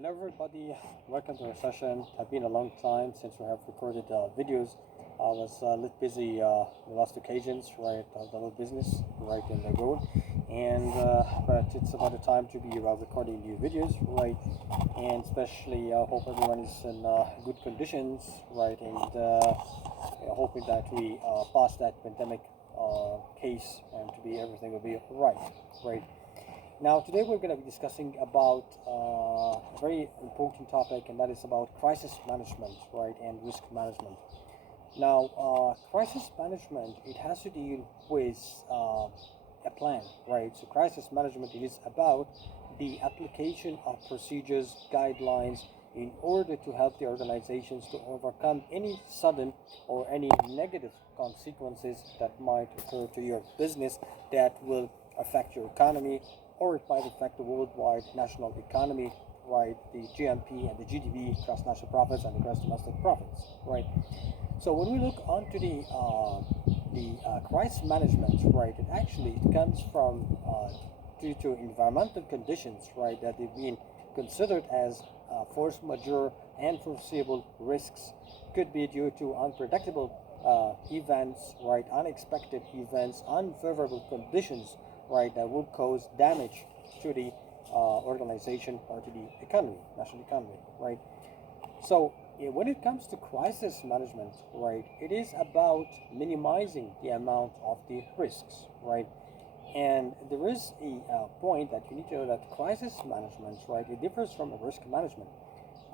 Hello everybody, welcome to our session. It's been a long time since we have recorded videos. I was a little busy the last occasions, right, the little business right in the road. But it's about the time to be recording new videos, right, and especially hope everyone is in good conditions, right, and hoping that we pass that pandemic case and to be everything will be right. Now, today we're going to be discussing about a very important topic, and that is about crisis management, right, and risk management. Now, crisis management, it has to deal with a plan, right? So, crisis management, it is about the application of procedures, guidelines, in order to help the organizations to overcome any sudden or any negative consequences that might occur to your business that will affect your economy, or it might affect the worldwide national economy, right? The GMP and the GDP, gross national profits, and the gross domestic profits, right? So when we look onto the crisis management, right, it comes from due to environmental conditions, right, that they've been considered as force majeure and foreseeable risks. Could be due to unpredictable events, right, unexpected events, unfavorable conditions, right, that would cause damage to the organization or to the economy, national economy, right? So when it comes to crisis management, right, it is about minimizing the amount of the risks, right? And there is a point that you need to know that crisis management, right, it differs from risk management.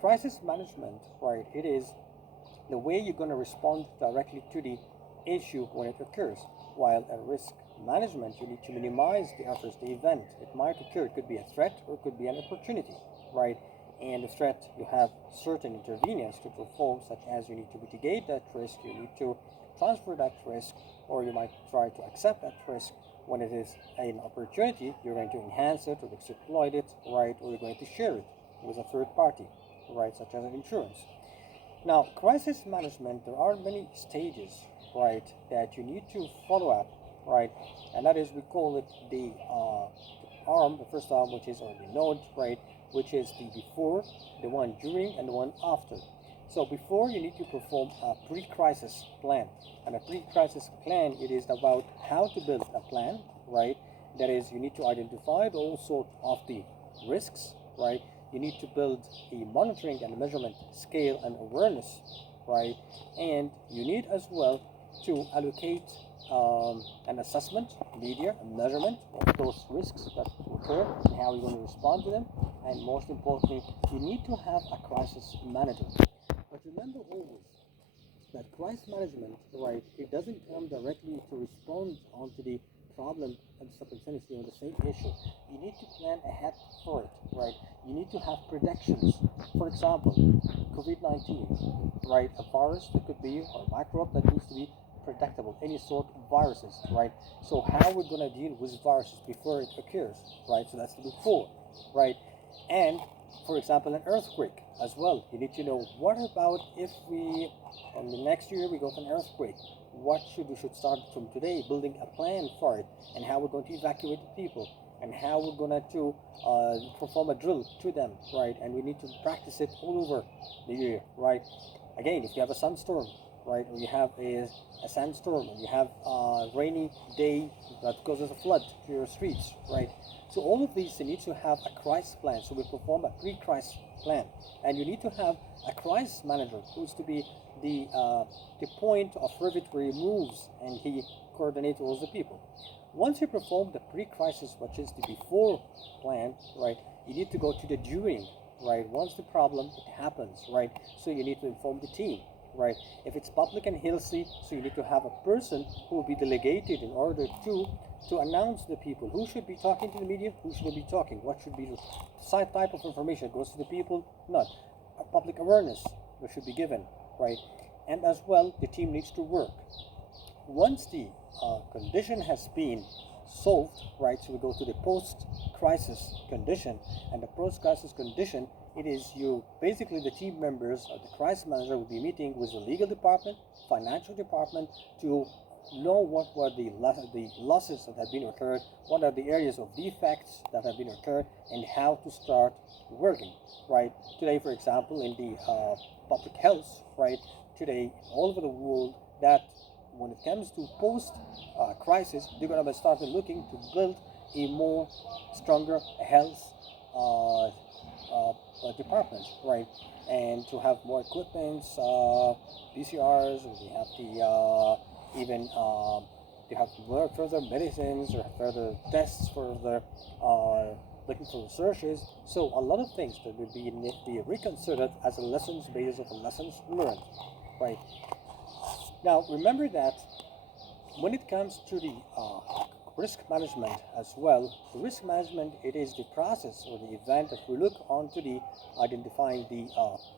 Crisis management, right, it is the way you're going to respond directly to the issue when it occurs. While a risk management, you need to minimize the efforts, the event. It might occur, it could be a threat or it could be an opportunity, right? And the threat, you have certain intervenience to perform, such as you need to mitigate that risk, you need to transfer that risk, or you might try to accept that risk. When it is an opportunity, you're going to enhance it or exploit it, right? Or you're going to share it with a third party, right? Such as an insurance. Now, crisis management, there are many stages, right, that you need to follow up, right, and that is, we call it the arm, the first arm, which is, or the node, right, which is the before, the one during, and the one after. So before, you need to perform a pre-crisis plan, and a pre-crisis plan, it is about how to build a plan, right, that is, you need to identify all sorts of the risks, right, you need to build a monitoring and measurement scale and awareness, right, and you need as well to allocate an assessment, media, and measurement of those risks that occur and how you're going to respond to them. And most importantly, you need to have a crisis manager. But remember always that crisis management, right, it doesn't come directly to respond onto the problem and circumstances on the same issue. You need to plan ahead for it, right? You need to have predictions. For example, COVID-19, right? A virus that could be, or a microbe that needs to be predictable, any sort of viruses, right? So how we're going to deal with viruses before it occurs, right? So that's the before, right? And for example, an earthquake as well. You need to know, what about if we, in the next year, we go to an earthquake? We should start from today building a plan for it, and how we're going to evacuate the people, and how we're going to perform a drill to them, right? And we need to practice it all over the year, right? Again, if you have a sandstorm, right, or you have a sandstorm, and you have a rainy day that causes a flood to your streets, right? So all of these, you need to have a crisis plan. So we perform a pre-crisis plan, and you need to have a crisis manager who's to be the point of rivet where he moves and he coordinates all the people. Once you perform the pre-crisis, which is the before plan, right, you need to go to the during, right? Once the problem it happens, right? So you need to inform the team, right? If it's public and healthy, so you need to have a person who will be delegated in order to announce the people who should be talking to the media, who should be talking, what should be the side type of information that goes to the people, not a public awareness that should be given, right? And as well, the team needs to work. Once the condition has been solved, right, so we go to the post-crisis condition, and the post-crisis condition, it is you, basically the team members or the crisis manager will be meeting with the legal department, financial department, to know what were the losses that have been occurred, what are the areas of defects that have been occurred, and how to start working. Right today, for example, in the public health, right today all over the world, that when it comes to post crisis, they're going to start looking to build a more stronger health department, right? And to have more equipments, PCRs, and we have the even they have more further medicines or further tests for the looking for researches. So a lot of things that will be reconsidered as a lessons based of lessons learned, right? Now remember that when it comes to the risk management as well, the risk management, it is the process or the event that we look onto the identifying the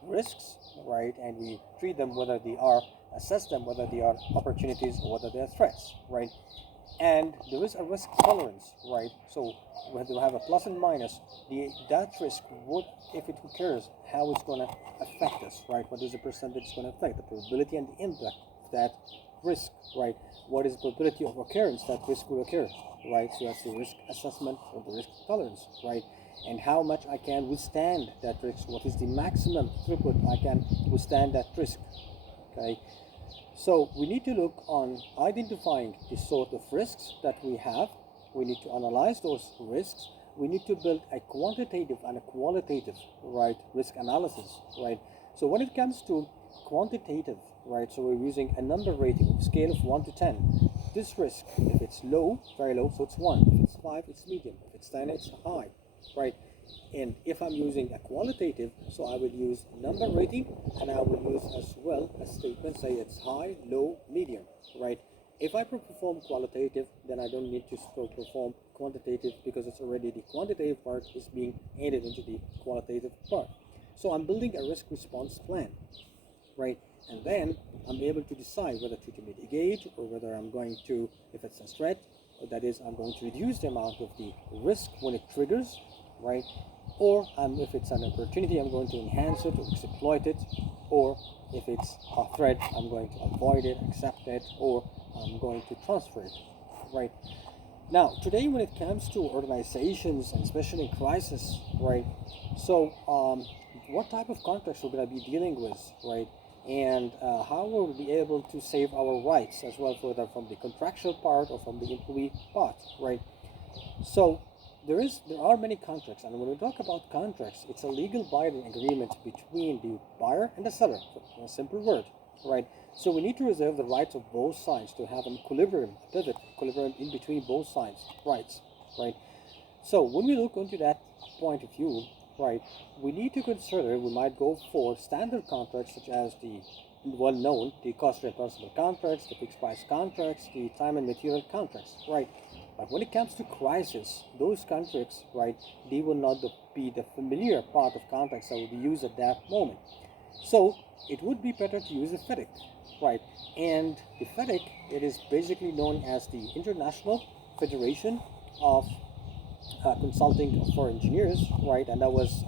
risks, right, and we treat them, whether they are assess them, whether they are opportunities or whether they are threats, right? And there is a risk tolerance, right? So we have a plus and minus. That risk, what if it occurs, how it's going to affect us, right? What is the percentage it's going to affect, the probability and the impact of that risk, right? What is the probability of occurrence that risk will occur, right? So that's the risk assessment or the risk tolerance, right? And how much I can withstand that risk. What is the maximum throughput I can withstand that risk, okay? So we need to look on identifying the sort of risks that we have. We need to analyze those risks. We need to build a quantitative and a qualitative, right, risk analysis, right? So when it comes to quantitative, right, so we're using a number rating scale of 1 to 10. This risk, if it's low, very low, so it's 1. If it's 5, it's medium. If it's 10, it's high, right? And if I'm using a qualitative, so I would use number rating, and I would use as well a statement, say it's high, low, medium, right? If I perform qualitative, then I don't need to still perform quantitative, because it's already the quantitative part is being added into the qualitative part. So I'm building a risk response plan, right? And then I'm able to decide whether to mitigate or whether I'm going to, if it's a threat, that is, I'm going to reduce the amount of the risk when it triggers, right? Or if it's an opportunity, I'm going to enhance it or exploit it. Or if it's a threat, I'm going to avoid it, accept it, or I'm going to transfer it, right? Now, today when it comes to organizations, and especially in crisis, right? So, what type of contracts we're going to be dealing with, right? And how we'll be able to save our rights as well, whether from the contractual part or from the employee part, right? So there are many contracts, and when we talk about contracts, it's a legal binding agreement between the buyer and the seller, in a simple word, right? So we need to reserve the rights of both sides to have an equilibrium, a pivot, equilibrium in between both sides' rights, right? So when we look into that point of view, right, we need to consider, we might go for standard contracts such as the well-known, the cost reimbursable contracts, the fixed price contracts, the time and material contracts, right? But when it comes to crisis, those contracts, right, they will not be the familiar part of contracts that will be used at that moment. So it would be better to use a FEDIC, right? And the FEDIC, it is basically known as the International Federation of Consulting for Engineers, right? And that was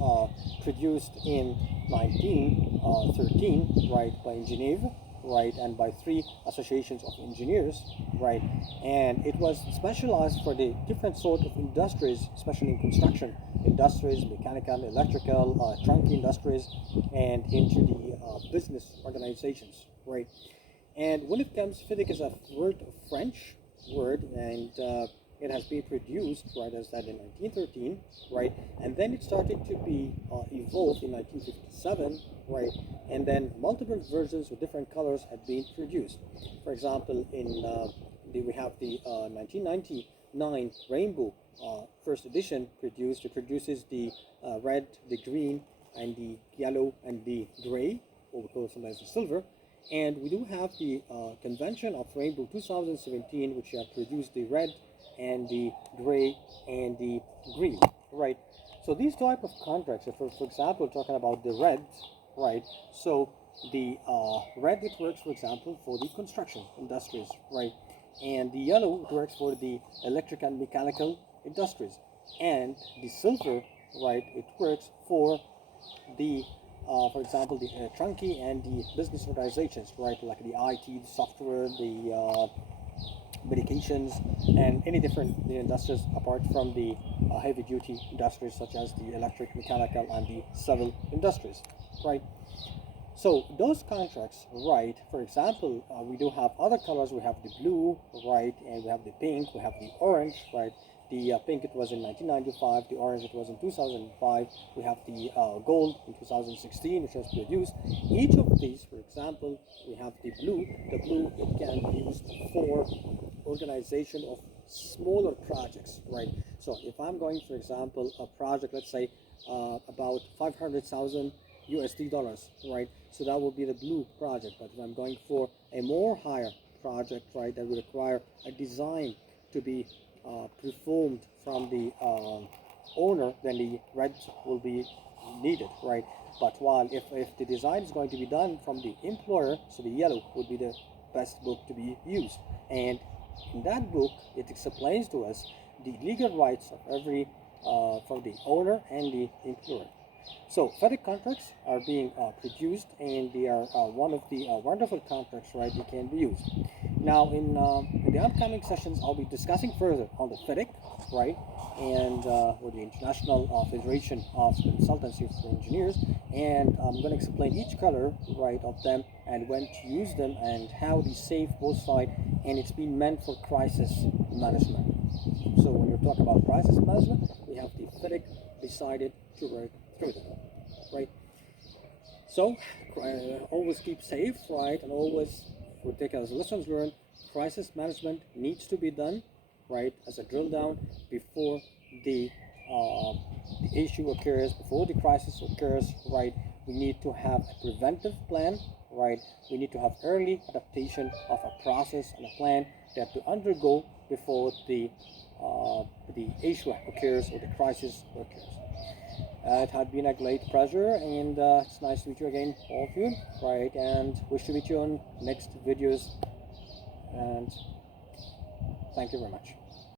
produced in 1913, right, by Geneva, right, and by 3 associations of engineers, right? And it was specialized for the different sort of industries, especially in construction industries, mechanical, electrical, trunk industries, and into the business organizations, right? And when it comes, FEDIC is a word, French word, and it has been produced, right, as that in 1913, right, and then it started to be evolved in 1957, right, and then multiple versions with different colors had been produced. For example, we have the 1999 Rainbow first edition produced. It produces the red, the green, and the yellow, and the gray, or we call sometimes the silver. And we do have the Convention of Rainbow 2017, which had produced the red and the gray and the green, right? So these type of contracts, if for example talking about the red, right? So the red, it works, for example, for the construction industries, right? And the yellow, it works for the electric and mechanical industries, and the silver, right, it works for the for example, the trunky and the business organizations, right, like the IT, the software, the medications, and any different industries apart from the heavy duty industries such as the electric, mechanical, and the civil industries, right? So those contracts, right, for example, we do have other colors. We have the blue, right, and we have the pink, we have the orange, right. The pink, it was in 1995, the orange, it was in 2005, we have the gold in 2016, which was produced. Each of these, for example, we have the blue, it can be used for organization of smaller projects, right. So if I'm going, for example, a project, let's say about 500,000 USD dollars, right? So that will be the blue project. But if I'm going for a more higher project, right, that will require a design to be performed from the owner, then the red will be needed, right? But while if the design is going to be done from the employer, so the yellow would be the best book to be used. And in that book, it explains to us the legal rights of every from the owner and the employer. So FedEx contracts are being produced, and they are one of the wonderful contracts, right? They can be used. Now, in the upcoming sessions, I'll be discussing further on the FedEx, right, and with the International Federation of Consultancy for Engineers, and I'm going to explain each color, right, of them, and when to use them, and how they save both sides, and it's been meant for crisis management. So when you're talking about crisis management, we have the FedEx decided to work through them, right? So always keep safe, right, and always we'll take as lessons learned. Crisis management needs to be done, right, as a drill down before the issue occurs, before the crisis occurs, right. We need to have a preventive plan, right. We need to have early adaptation of a process and a plan that to undergo before the issue occurs or the crisis occurs. It had been a great pleasure, and it's nice to meet you again, all of you, right, and wish to meet you on next videos, and thank you very much.